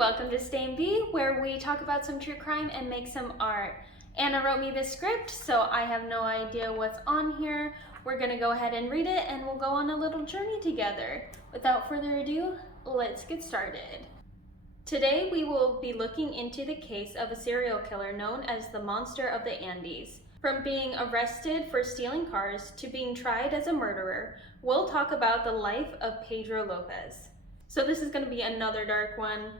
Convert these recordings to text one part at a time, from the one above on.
welcome to Stain B, where we talk about some true crime and make some art. Anna wrote me the script, so I have no idea what's on here. We're gonna go ahead and read it and we'll go on a little journey together. Without further ado, let's get started. Today we will be looking into the case of a serial killer known as the Monster of the Andes. From being arrested for stealing cars to being tried as a murderer, we'll talk about the life of Pedro Lopez. So this is going to be another dark one.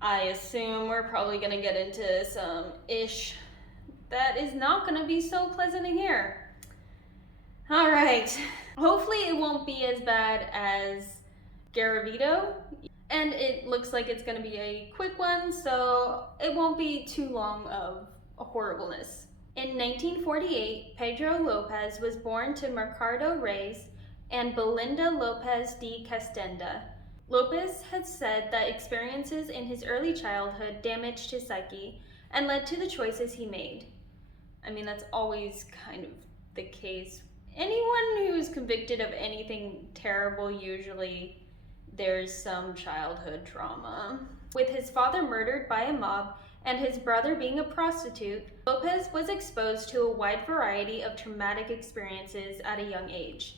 I assume we're probably going to get into some ish that is not going to be so pleasant to hear. All right, hopefully it won't be as bad as Garavito, and it looks like it's going to be a quick one, so it won't be too long of a horribleness. In 1948, Pedro Lopez was born to Mercado Reyes and Belinda Lopez de Castenda. Lopez had said that experiences in his early childhood damaged his psyche and led to the choices he made. I mean, that's always kind of the case. Anyone who's convicted of anything terrible, usually there's some childhood trauma. With his father murdered by a mob and his brother being a prostitute, Lopez was exposed to a wide variety of traumatic experiences at a young age.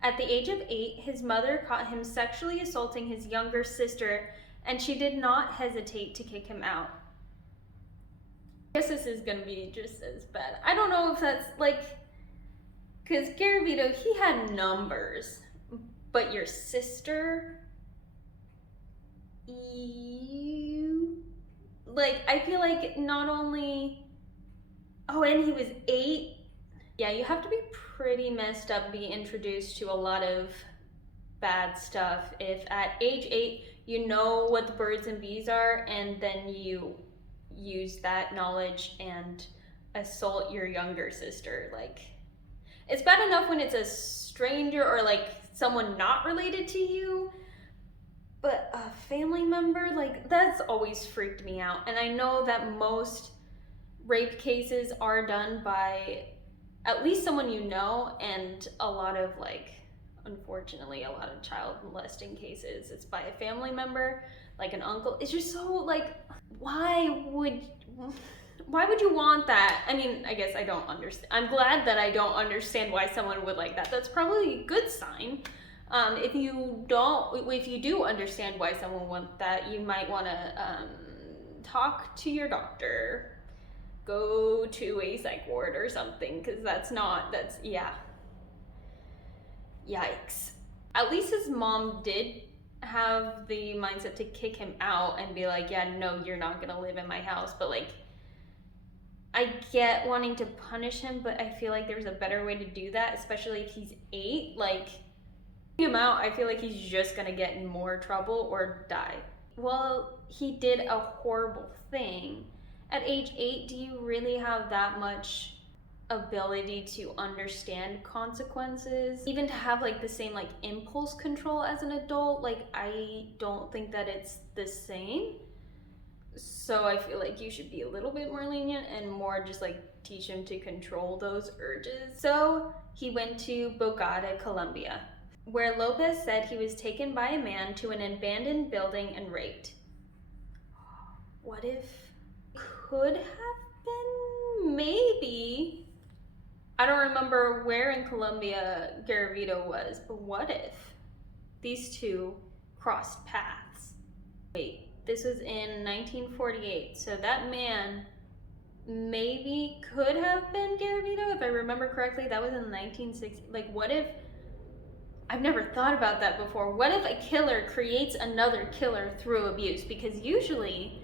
At the age of 8, his mother caught him sexually assaulting his younger sister, and she did not hesitate to kick him out. I guess this is gonna be just as bad. I don't know if that's like, because Garavito, he had numbers, but your sister, like, I feel like not only, oh, and he was 8. Yeah, you have to be pretty messed up, be introduced to a lot of bad stuff if at age 8 you know what the birds and bees are, and then you use that knowledge and assault your younger sister. Like, it's bad enough when it's a stranger or like someone not related to you, but a family member, like, that's always freaked me out. And I know that most rape cases are done by at least someone you know, and a lot of, like, unfortunately, a lot of child molesting cases, it's by a family member, like an uncle. It's just so, like, why would you want that? I mean, I guess I don't understand. I'm glad that I don't understand why someone would like that. That's probably a good sign. If you do understand why someone wants that, you might want to talk to your doctor. Go to a psych ward or something, because yeah. Yikes. At least his mom did have the mindset to kick him out and be like, yeah, no, you're not gonna live in my house. But, like, I get wanting to punish him, but I feel like there's a better way to do that, especially if he's 8. Like, kicking him out, I feel like he's just gonna get in more trouble or die. Well, he did a horrible thing. At age 8, do you really have that much ability to understand consequences? Even to have, like, the same, like, impulse control as an adult, like, I don't think that it's the same. So I feel like you should be a little bit more lenient and more just, like, teach him to control those urges. So he went to Bogota, Colombia, where Lopez said he was taken by a man to an abandoned building and raped. What if could have been? Maybe. I don't remember where in Colombia Garavito was, but what if these two crossed paths? Wait, this was in 1948, so that man maybe could have been Garavito, if I remember correctly. That was in 1960. Like, what if, I've never thought about that before, what if a killer creates another killer through abuse? Because usually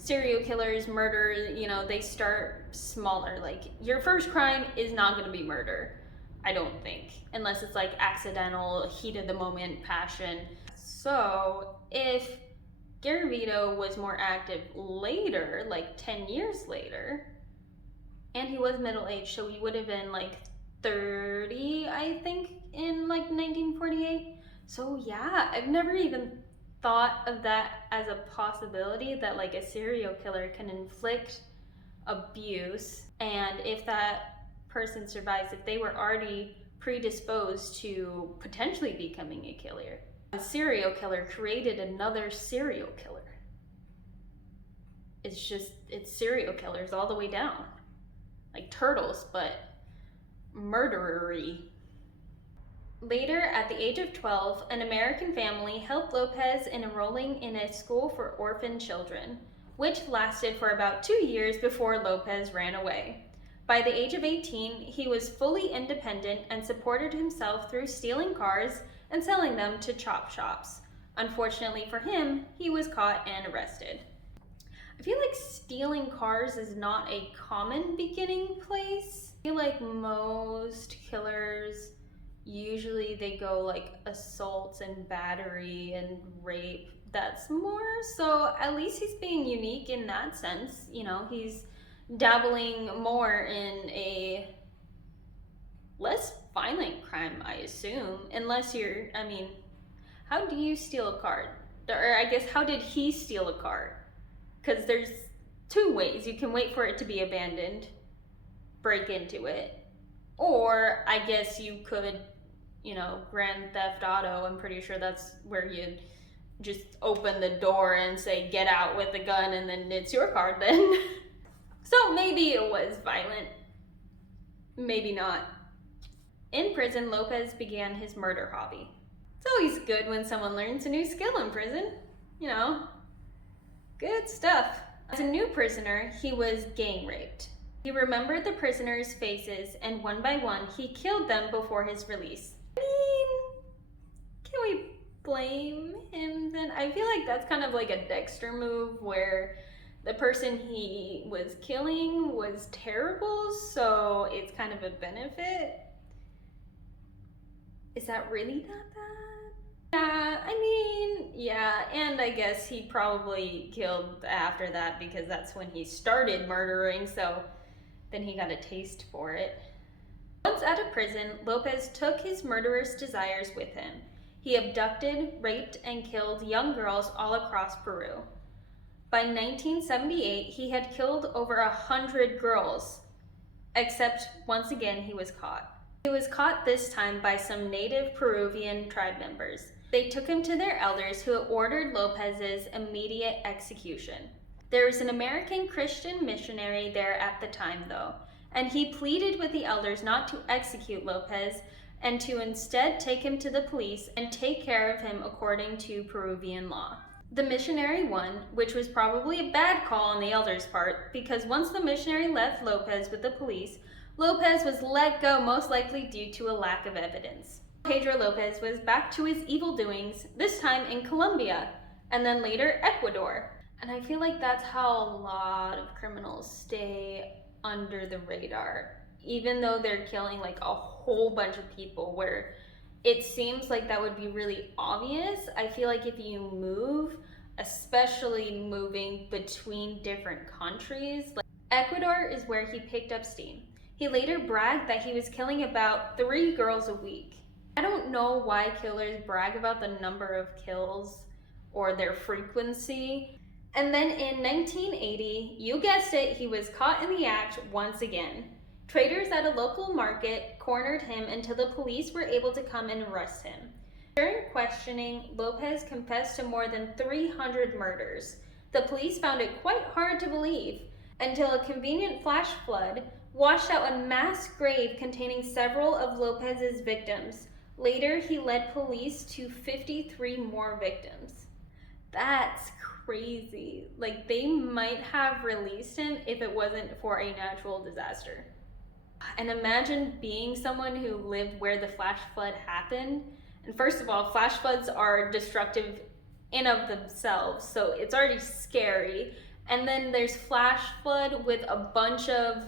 serial killers, murder, they start smaller. Like, your first crime is not going to be murder, I don't think, unless it's like accidental, heat of the moment, passion. So if Garavito was more active later, like 10 years later, and he was middle-aged, so he would have been like 30, I think, in like 1948. So yeah, I've never even thought of that as a possibility, that like a serial killer can inflict abuse, and if that person survives, if they were already predisposed to potentially becoming a killer, a serial killer created another serial killer. it's serial killers all the way down. Like turtles, but murderery. Later, at the age of 12, an American family helped Lopez in enrolling in a school for orphan children, which lasted for about 2 years before Lopez ran away. By the age of 18, he was fully independent and supported himself through stealing cars and selling them to chop shops. Unfortunately for him, he was caught and arrested. I feel like stealing cars is not a common beginning place. I feel like most killers, usually they go like assault and battery and rape. That's more, so at least he's being unique in that sense. You know, he's dabbling more in a less violent crime, I assume. Unless you're, I mean, how do you steal a car? Or I guess, how did he steal a car? Because there's two ways. You can wait for it to be abandoned, break into it, or I guess you could, you know, Grand Theft Auto. I'm pretty sure that's where you just open the door and say, get out with a gun, and then it's your car then. So maybe it was violent. Maybe not. In prison, Lopez began his murder hobby. It's always good when someone learns a new skill in prison. You know, good stuff. As a new prisoner, he was gang raped. He remembered the prisoners' faces, and one by one, he killed them before his release. I mean, can we blame him then? I feel like that's kind of like a Dexter move where the person he was killing was terrible, so it's kind of a benefit. Is that really that bad? Yeah, I mean, yeah, and I guess he probably killed after that because that's when he started murdering, so then he got a taste for it. Once out of prison, Lopez took his murderous desires with him. He abducted, raped, and killed young girls all across Peru. By 1978, he had killed over 100 girls, except once again he was caught. He was caught this time by some native Peruvian tribe members. They took him to their elders, who ordered Lopez's immediate execution. There was an American Christian missionary there at the time, though, and he pleaded with the elders not to execute Lopez and to instead take him to the police and take care of him according to Peruvian law. The missionary won, which was probably a bad call on the elders' part, because once the missionary left Lopez with the police, Lopez was let go, most likely due to a lack of evidence. Pedro Lopez was back to his evil doings, this time in Colombia, and then later Ecuador. And I feel like that's how a lot of criminals stay under the radar, even though they're killing like a whole bunch of people, where it seems like that would be really obvious. I feel like if you move, especially moving between different countries, like Ecuador is where he picked up steam. He later bragged that he was killing about 3 girls a week. I don't know why killers brag about the number of kills or their frequency. And then in 1980, you guessed it, he was caught in the act once again. Traders at a local market cornered him until the police were able to come and arrest him. During questioning, Lopez confessed to more than 300 murders. The police found it quite hard to believe until a convenient flash flood washed out a mass grave containing several of Lopez's victims. Later, he led police to 53 more victims. That's crazy. Like, they might have released him if it wasn't for a natural disaster. And imagine being someone who lived where the flash flood happened. And first of all, flash floods are destructive in of themselves, so it's already scary. And then there's flash flood with a bunch of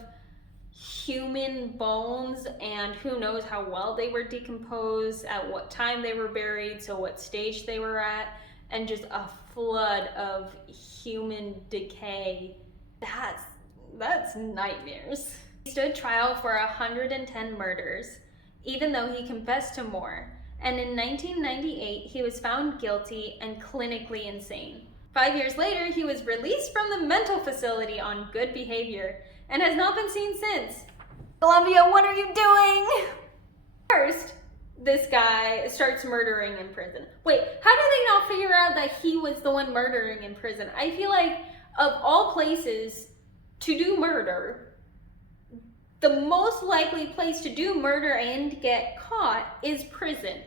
human bones, and who knows how well they were decomposed, at what time they were buried, so what stage they were at, and just a flood of human decay. That's nightmares. He stood trial for 110 murders, even though he confessed to more. And in 1998, he was found guilty and clinically insane. 5 years later, he was released from the mental facility on good behavior and has not been seen since. Colombia, what are you doing? First, this guy starts murdering in prison. Wait, how did they not figure out that he was the one murdering in prison? I feel like Of all places to do murder, the most likely place to do murder and get caught is prison.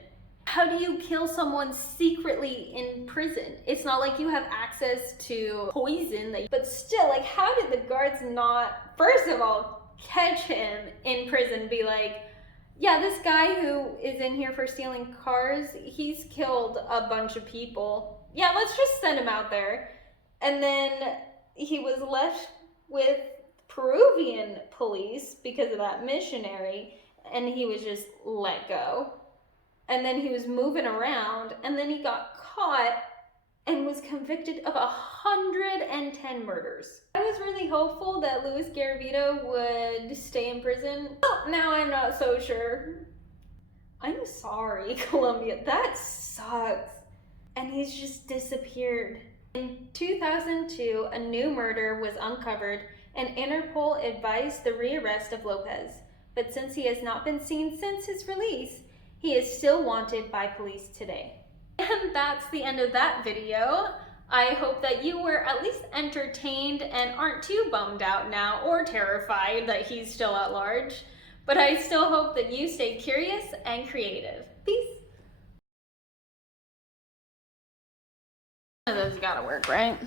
How do you kill someone secretly in prison? It's not like you have access to poison, but still, like, how did the guards not, first of all, catch him in prison, be like, yeah, this guy who is in here for stealing cars, he's killed a bunch of people. Yeah, let's just send him out there. And then he was left with Peruvian police because of that missionary, and he was just let go. And then he was moving around, and then he got caught and was convicted of 110 murders. I was really hopeful that Luis Garavito would stay in prison. Oh, now I'm not so sure. I'm sorry, Colombia, that sucks. And he's just disappeared. In 2002, a new murder was uncovered, and Interpol advised the rearrest of Lopez. But since he has not been seen since his release, he is still wanted by police today. And that's the end of that video. I hope that you were at least entertained and aren't too bummed out now or terrified that he's still at large. But I still hope that you stay curious and creative. Peace. This gotta work, right?